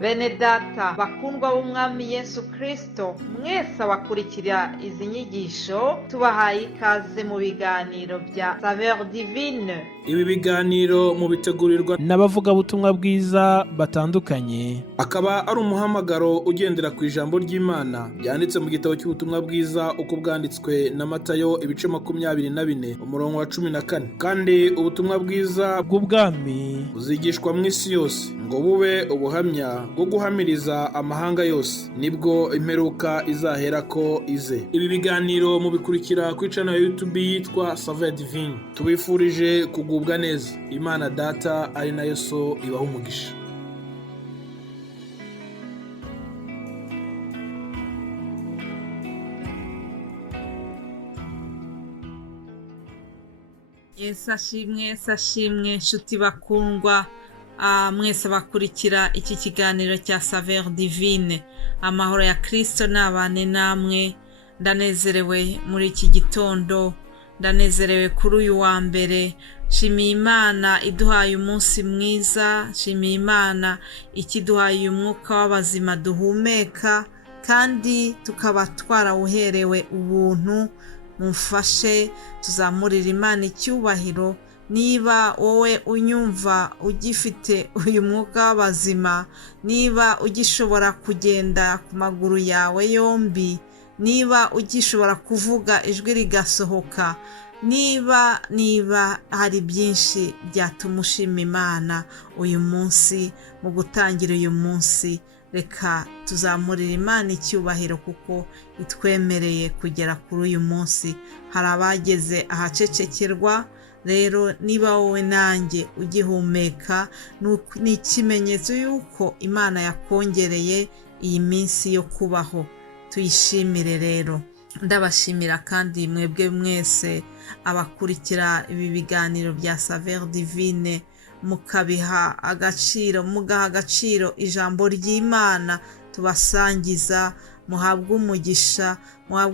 Bene data bakundwa b'umwami Yesu Kristo, mwese abakurikira izi nyigisho tubahaye ikaze mu biganiro bya Saveur Divine. Ibi biganiro mu bitegurirwa n'abavugabutumwa bwiza batandukanye, akaba ari umuhamagaro ugendera ku ijambo ry'Imana byanditse mu gitabo cy'ubutumwa bwiza uko bwanditswe na Matayo ibice 24 umurongo wa 14. Kandi ubutumwa bwiza bw'ubwami buzigishwa mu isi yose ngo bube ubuhamya bwo guhamiriza amahanga yose, nibwo imperuka izahera ko ize. Ibi biganiro mubikurikira ku channel ya YouTube yitwa Saveur Divine. Tubifurije kugubwa neza. Imana Data ari nayo So ibaha umugisha. Yesu ashimwe nshuti bakundwa, mwese bakurikira iki kiganiro cya Saveur Divine. Amahoro ya Kristo nabane namwe. Ndanezerewe muri iki gitondo, ndanezerewe kuri uyu wa mbere. Shimiye Imana iduhaye umunsi mwiza, shimiye Imana ikiduhaye umwuka w'abazima duhumeka, kandi tukaba twarawuherewe ubuntu. Mumfashe tuzamurira Imana icyubahiro. Niba wowe unyumva ugifite uyu mwuka w'abazima, niba ugishobora kugenda ku maguru yawe yombi, niba ugishobora kuvuga ijwi rigasohoka, niba hari byinshi byatuma ushima Imana uyu munsi. Mu gutangira uyu munsi, reka tuzamurira Imana icyubahiro kuko itwemereye kugera kuri uyu munsi. Hari abageze ahacecekerwa, rero niba wowe nanjye ugihumeka, ni ikimenyetso yuko Imana yakongereye iyi minsi yo kubaho. Tuyishimire rero. Ndabashimira kandi mwebwe mwese abakurikira ibi biganiro bya Saveur Divine, mukabiha agaciro, mugaha agaciro ijambo ry'Imana tubasangiza. Muhabwe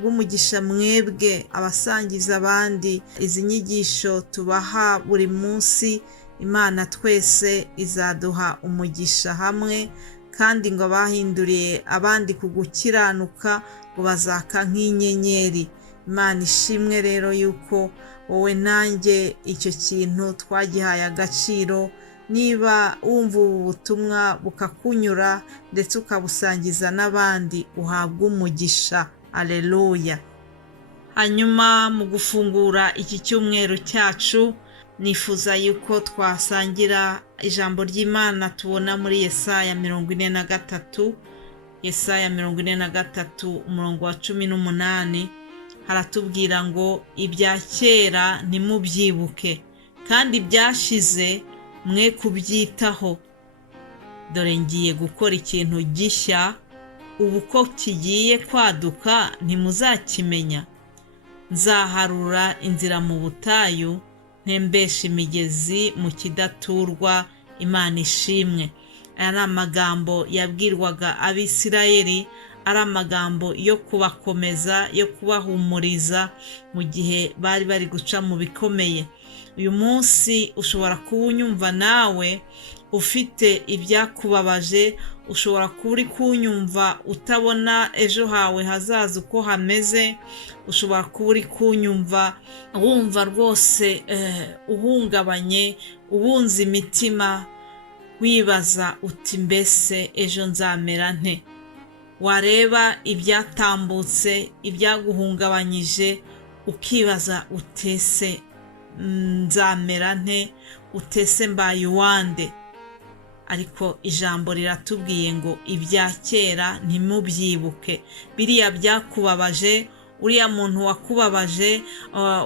umugisha mwebwe abasangiza abandi izi nyigisho tubaha buri munsi. Imana twese izaduha umugisha hamwe, kandi ngo bahinduriye abandi kugukiranuka ngo bazaka nk'inyenyeri. Imana ishimwe rero yuko wowe nanjye icyo kintu twagihaye agaciro. Niba wumva ubu butumwa bukakunyura ndetse ukabusangiza n'abandi, uhabwe umugisha. Aleluya. Hanyuma mu gufungura iki cyumweru cyacu, nifuza yuko twasangira ijambo ry'Imana tubona muri Yesaya 43. Yesaya 43 umurongo wa 18 haratubwira ngo ibya kera ntimubyibuke, kandi byashize mwe kubyitaho. Dore ngiye gukora ikintu gishya, ubu ko kigiye kwaduka ntimuzakimenya. Nzaharura inzira mu butayu, ntembesha imigezi mu kidaturwa. Imana ishimwe. Aya ni amagambo yabwirwaga Abisirayeli, ari amagambo yo kubakomeza, yo kubahumuriza mu gihe bari bari guca mu bikomeye. Uyu munsi ushobora kuba unyumva nawe ufite ibyakubabaje, ushobora kuba uri kunyumva utabona ejo hawe hazaza uko hameze, ushobora kuba uri kunyumva wumva rwose uhungabanye, ubunze imitima, wibaza uti mbese ejo nzamera nte. Wareba ibyatambutse, ibyaguhungabanyije, ukibaza utese nzamera nte, utese mbaye uwande. Ariko ijambo riratubwiye ngo ibya kera ntimubyibuke. Biriya byakubabaje, uriya muntu wakubabaje,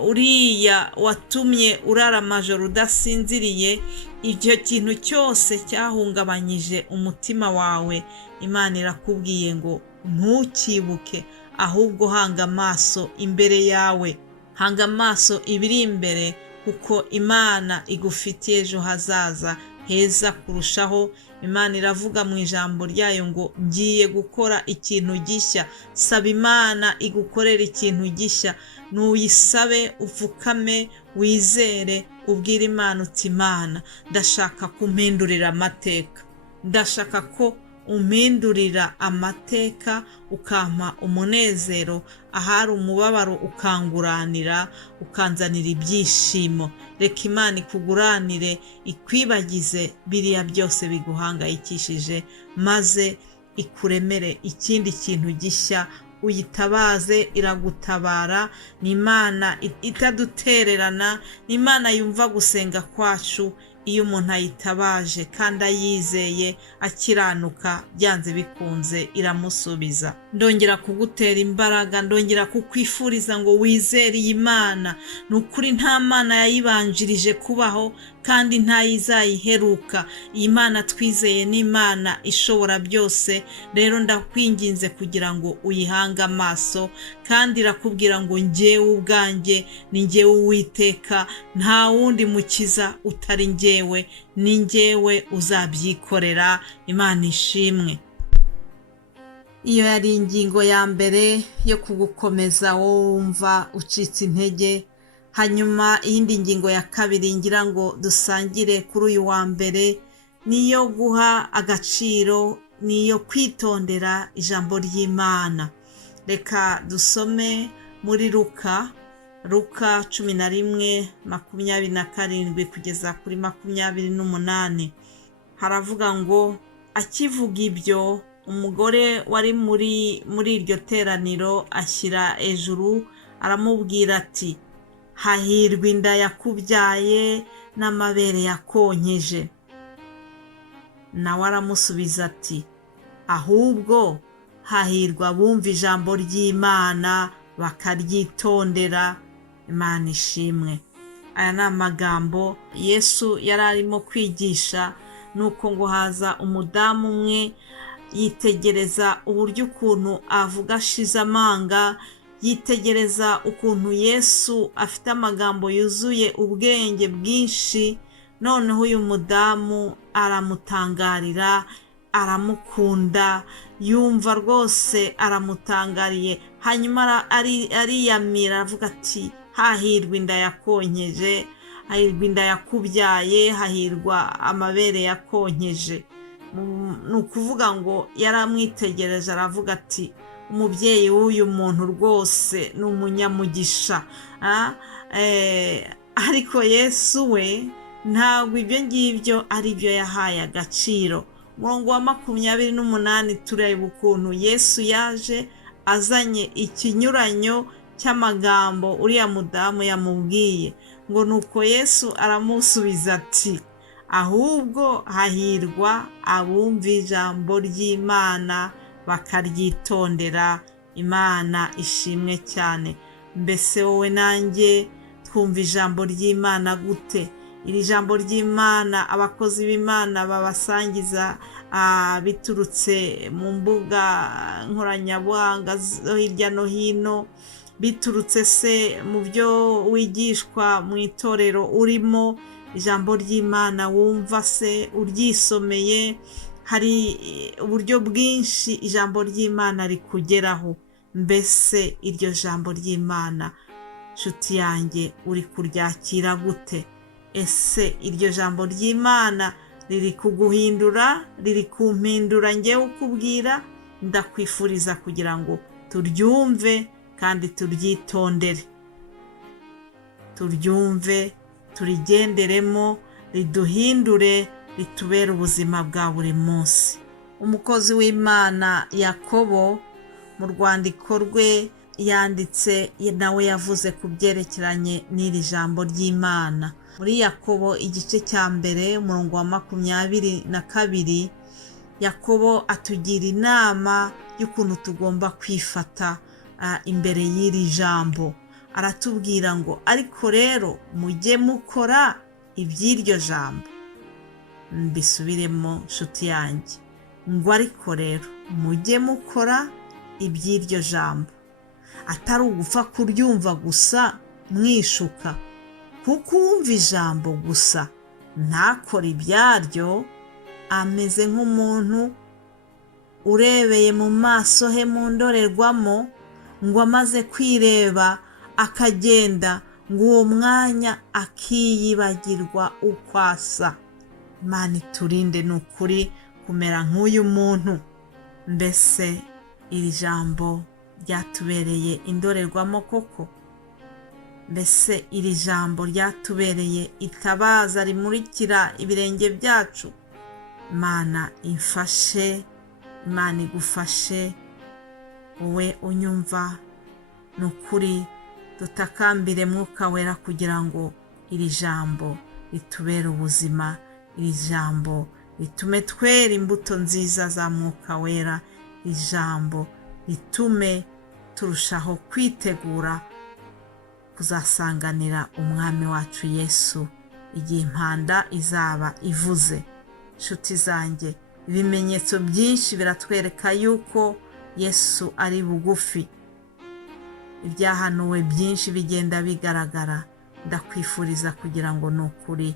uriya watumye urara amajoro udasinziriye, icyo kintu cyose cyahungabanyije umutima wawe, Imana irakubwiye ngo ntukibuke, ahubwo hanga amaso imbere yawe. Hanga amaso ibiri imbere, kuko Imana igufitiye ejo hazaza heza kurushaho. Imana iravuga mu ijambo ryayo ngo ngiye gukora ikintu gishya. Saba Imana igukorera ikintu gishya. Nuyisabe, upfukame, wizere, ubwire Imana uti Imana ndashaka kumpindurira amateka. Ndashaka ko umpindurira amateka ukampa umunezero, ahari umubabaro ukanguranira, ukanzanira ibyishimo. Reka Imana ikuguranire, ikwibagize biriya byose biguhangayikishije, maze ikuremere ikindi kintu gishya, uyitabaze, iragutabara. Ni Imana itadutererana, ni Imana yumva gusenga kwacu iyo umuntu ayitabaje kandi ayizeye, akiranuka, byanze bikunze iramusubiza. Ndongera kugutera imbaraga, ndongera kukwifuriza ngo wizere iyi Mana. Ni ukuri nta Mana yayibanjirije kubaho kandi ntayizayiheruka. Iyi Mana twizeye ni Imana ishobora byose. Rero ndakwinginze kugira ngo uyihange amaso, kandi irakubwira ngo njyewe ubwanjye ni njyewe Uwiteka, nta wundi mukiza utari njyewe, ni njyewe uzabyikorera. Imana ishimwe. Iyo yari ingingo ya mbere yo kugukomeza wowe wumva ucitse intege. Hanyuma iyindi ngingo ya kabiri ngira ngo dusangire kuri uyu wa mbere niyo guha agaciro, niyo kwitondera ijambo ry'Imana. Reka dusome muri Luka 11:27 kugeza kuri 28. Haravuga ngo akivuga ibyo, umugore wari muri iryo teraniro ashyira ejuru aramubwira ati, hahirwa inda yakubyaye n'amabere yakonkeje. Nawe aramusubiza ati, ahubwo hahirwa abumva ijambo ry'Imana bakaryitondera. Imana ishimwe. Aya ni amagambo Yesu yari arimo kwigisha. Nuko ngo haza umudamu umwe, yitegereza uburyo ukuntu avuga ashize amanga, yitegereza ukuntu Yesu afite amagambo yuzuye ubwenge bwinshi. Noneho uyu mudamu aramutangarira, aramukunda, yumva rwose aramutangariye. Hanyuma ariyamira aravuga ati, hahirwa inda yakonkeje, hahirwa inda yakubyaye, hahirwa amabere yakonkeje. Ni ukuvuga ngo yaramwitegereje aravuga ati, umubyeyi w'uyu muntu rwose ni umunyamugisha. Ariko Yesu we ntabwo ibyo ngibyo ari byo yahaye agaciro. Umurongo wa 28 tureba ukuntu Yesu yaje azanye ikinyuranyo cy'amagambo uriya mudamu yamubwiye. Ngo nuko Yesu aramusubiza ati, ahubwo hahirwa abumva ijambo ry'Imana bakaryitondera. Imana ishimwe cyane. Mbese wowe nanjye twumva ijambo ry'Imana gute? Iri jambo ry'Imana abakozi b'Imana babasangiza biturutse mu mbuga nkoranyambaga zo hirya no hino, biturutse se mu byo wigishwa mu itorero urimo. Ijambo ry'Imana wumva se uryisomeye, hari uburyo bwinshi ijambo ry'Imana rikugeraho. Mbese iryo jambo ry'Imana nshuti yanjye uri kuryakira gute? Ese iryo jambo ry'Imana riri kuguhindura, riri kumpindura njyewe ukubwira? Ndakwifuriza kugira ngo turyumve kandi turyitondere, turyumve, turigenderemo, riduhindure, ritubere ubuzima bwa buri munsi. Umukozi w'Imana Yakobo mu rwandiko rwe yanditse, nawe yavuze ku byerekeranye n'iri jambo ry'Imana. Muri Yakobo igice cya mbere umurongo wa 22, Yakobo atugira inama y'ukuntu tugomba kwifata imbere y'iri jambo. Aratubwira ngo, ariko rero mujye mukora iby'iryo jambo. Mbisubiremo nshuti yanjye, ngo ariko rero mujye mukora iby'iryo jambo. Atari ugupfa kuryumva gusa mwishuka, kuko uwumva ijambo gusa ntakore ibyaryo ameze nk'umuntu urebeye mu maso he mu ndorerwamo, ngo amaze kwireba akagenda, ngo uwo mwanya akiyibagirwa uko asa. Imana iturinde ni ukuri kumera nk'uyu muntu. Mbese iri jambo ryatubereye indorerwamo koko? Mbese iri jambo ryatubereye itabaza rimurikira ibirenge byacu? Imana imfashe, Imana igufashe, wowe unyumva. Ni ukuri dutakambire Mwuka Wera kugira ngo iri jambo ritubere ubuzima, iri jambo ritume twera imbuto nziza za Mwuka Wera, iri jambo ritume turushaho kwitegura kuzasanganira umwami wacu Yesu igihe impanda izaba ivuze. Nshuti zanjye, ibimenyetso byinshi biratwereka yuko Yesu ari bugufi. Ibyahanuwe byinshi bigenda bigaragara. Ndakwifuriza kugira ngo ni ukuri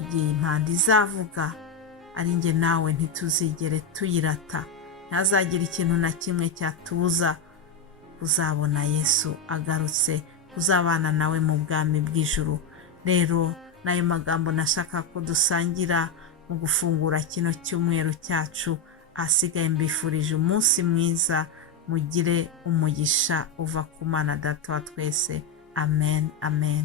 igihe impanda izavuga, ari njye nawe ntituzigere tuyirata. Ntazagire ikintu na kimwe cyatubuza kuzabona Yesu agarutse, kuzabana nawe mu bwami bw'ijuru. Rero n'ayo magambo nashaka ko dusangira mu gufungura kino cyumweru cyacu. Ahasigaye mbifurije umunsi mwiza, mugire umugisha uva ku Mana Data wa twese. Amen, amen.